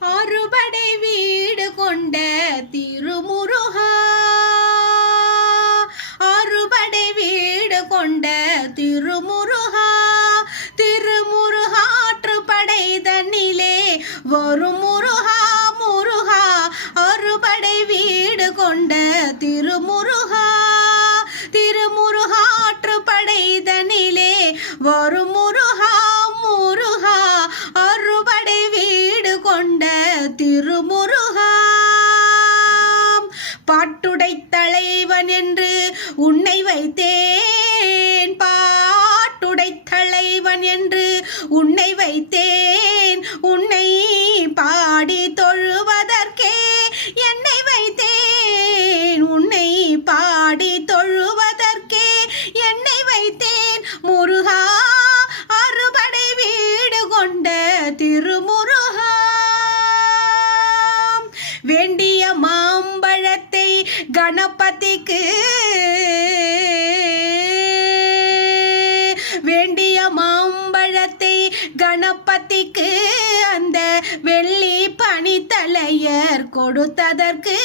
அறுபடை வீடு கொண்ட திருமுருகா, அறுபடை வீடு கொண்ட திருமுருகா, திருமுருகாற்றுப்படை தன்னிலே வரும் முருகா முருகா, அறுபடை வீடு கொண்ட திருமுருகா, திருமுருகாற்றுப்படை தன்னிலே வரும் முருகா முருகா, அறுபடை வீடு கொண்ட திருமுருகா. பாட்டுடை தலைவன் என்று உன்னை வைத்தேன், பாட்டுடை தலைவன் என்று உன்னை வைத்தேன், உன்னை பாடி தொழுவதற்கே என்னை வைத்தேன், உன்னை பாடி தொழுவதற்கே என்னை வைத்தேன் முருகா, அறுபடை வீடு கொண்ட திருமுருகா. வேண்டிய மாம்பழத்தை கணபதிக்கு, வேண்டிய மாம்பழத்தை கணபதிக்கு அந்த வெள்ளி பனித்தலையர் கொடுத்ததற்கு,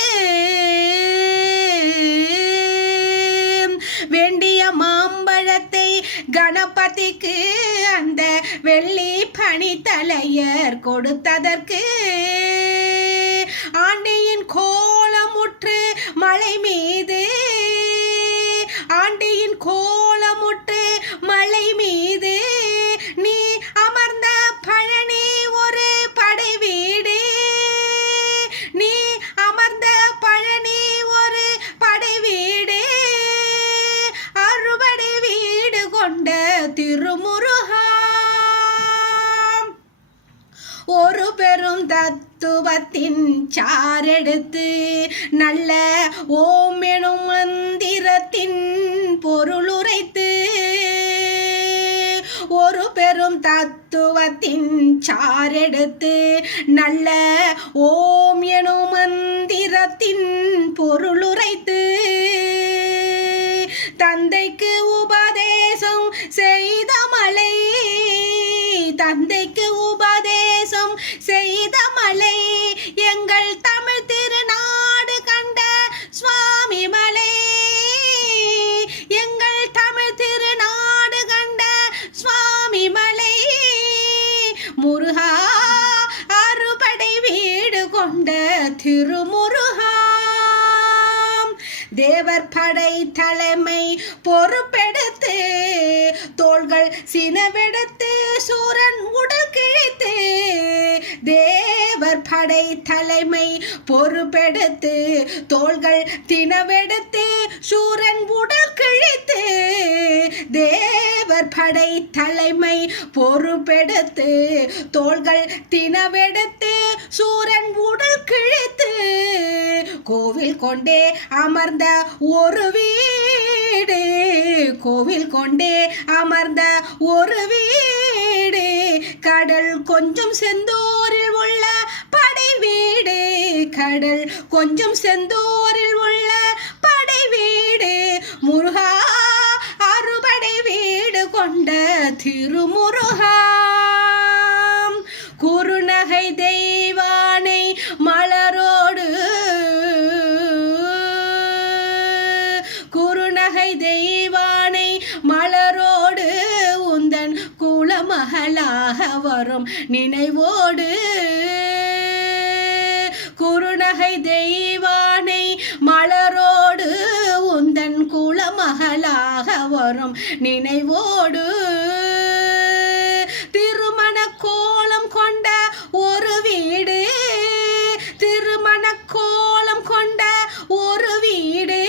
வேண்டிய மாம்பழத்தை கணபதிக்கு அந்த வெள்ளி பனித்தலையர் கொடுத்ததற்கு, ஆண்டியின் கோலமுற்று மலை மீது, ஆண்டியின் கோலமுற்று மலை மீது நீ அமர்ந்த பழனி ஒரு படை வீடு, நீ அமர்ந்த பழனி ஒரு படை வீடு, அறுபடை வீடு கொண்ட திருமுருகா. ஒரு பெரும் தத்துவத்தின் சாரெடுத்து நல்ல ஓம் எனும் மந்திரத்தின் பொருளுரைத்து, ஒரு பெரும் தத்துவத்தின் சாரெடுத்து நல்ல ஓம் எனும் மந்திரத்தின் பொருளுரைத்து, தந்தைக்கு உபதேசம் செய்த மலை, தந்தைக்கு உபதேசம் செய்த மலை, எங்கள் தமிழ் திருநாடு கண்ட சுவாமி மலை, எங்கள் தமிழ் திருநாடு கண்ட சுவாமி மலை முருகா, அறுபடை வீடு கொண்ட திருமுருகா. தேவர் படை தலைமை பொறுப்பெடுத்து தோள்கள் சினவெடுத்து சூரன் உடல் கிழித்து, தேவர் படை தலைமை பொறுப்பெடுத்து தோள்கள் தினவெடுத்து சூரன் உடல் கிழித்து, தேவர் படை தலைமை பொறுப்பெடுத்து தோள்கள் தினவெடுத்து சூரன் உடல் கிழித்து, கோவில் கொண்டே அமர்ந்த ஒரு வீடு, கோவில் கொண்டே அமர்ந்த ஒரு வீடு, கடல் கொஞ்சம் செந்தூரில் உள்ள படை வீடு, கடல் கொஞ்சம் செந்தூரில் உள்ள படை வீடு முருகா, அறுபடை வீடு கொண்ட திருமுருகா. குறுநகை தெய்வானை மலரோடு, குறுநகை தெய்வானை மலரோடு உந்தன் குலமகளாக வரும் நினைவோடு, குறுநகை தெய்வானை மலரோடு உந்தன் குலமகளாக வரும் நினைவோடு, திருமண கோலம் கொண்ட ஒரு வீடு, திருமண கோலம் கொண்ட ஒரு வீடு,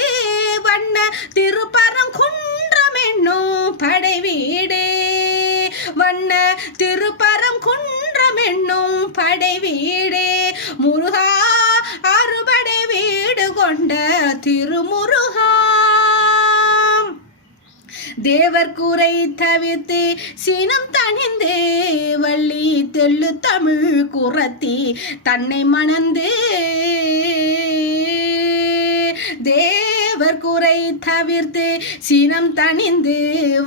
வண்ண திருப்பரங்குன்றம் என்னும் படை வீடு, வண்ண திருப்பரங்குன்றம் என்னும் படை வீடு முருகா, அறுபடை வீடு கொண்ட திருமுருகா. தேவர் கூரை தவிர்த்து சினம் தணிந்து வள்ளி தெள்ளு தமிழ் குரத்தி தன்னை மணந்து, தேவர் குறை தவிர்த்து சினம் தணிந்து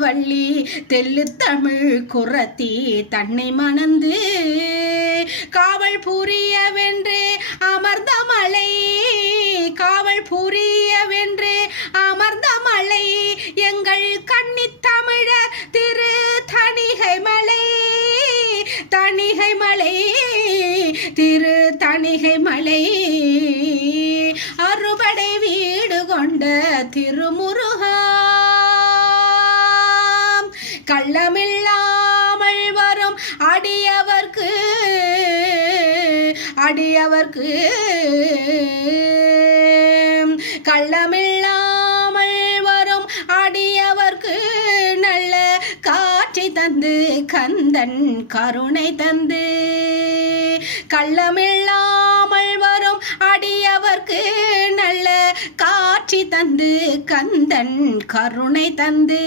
வள்ளி தெள்ளு தமிழ் குரத்தி தன்னை மணந்து, காவல் புரியவென்று அமர்ந்த மலை, காவல் புரியவென்று அமர்ந்த மலை எங்கள் கன்னித்தமிழர் திரு தணிகை மலை, தணிகை மலை, திரு தணிகை மலை. அறுபடை வீடு கொண்ட திருமுருகா, கள்ளமில்லாமல் வரும் அடியவர்க்கு, அடியவர்க்கு கள்ளமில்லாமல் வரும் அடியவர்க்கு நல்ல காட்சி தந்து கந்தன் கருணை தந்து, கள்ளமில்லாமல் வரும் அடியவர்க்கு நல்ல காட்சி தந்து கந்தன் கருணை தந்து,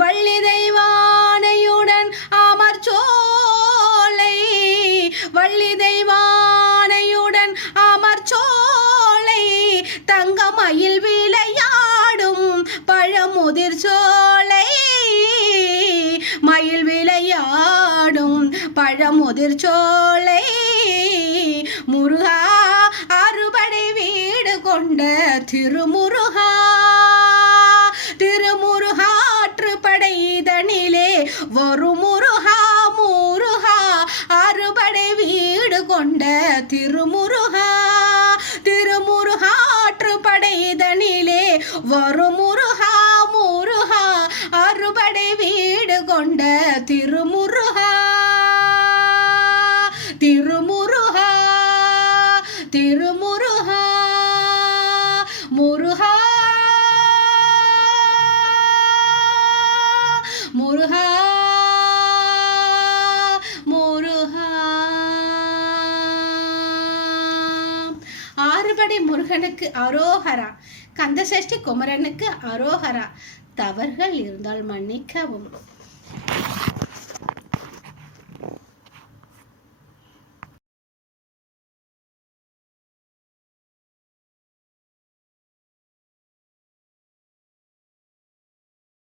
வள்ளி தெய்வானையுடன் அமர்ச்சோலை, வள்ளி தெய்வானையுடன் அமர்ச்சோலை தங்கமயில் விளையாடும் பழமுதிர் சோலை, மயில் விளையாடும் பழமுதிர் சோலை. முருகா அறுபடை வீடு கொண்ட திருமுருகா, திருமுருகாற்றுப்படை இதனிலே வரும் முருகா, முருகா அறுபடை வீடு கொண்ட திருமுருகா, திருமுருகாற்றுப்படை இதனிலே வரும் முருகா, முருகா அறுபடை வீடு கொண்ட திருமுருகா, திருமுருகா, திருமுருகா, முருகா, முருகா, முருகா. ஆறுபடை முருகனுக்கு அரோகரா, கந்தசஷ்டி குமரனுக்கு அரோகரா. தவறுகள் இருந்தால் மன்னிக்கவும்.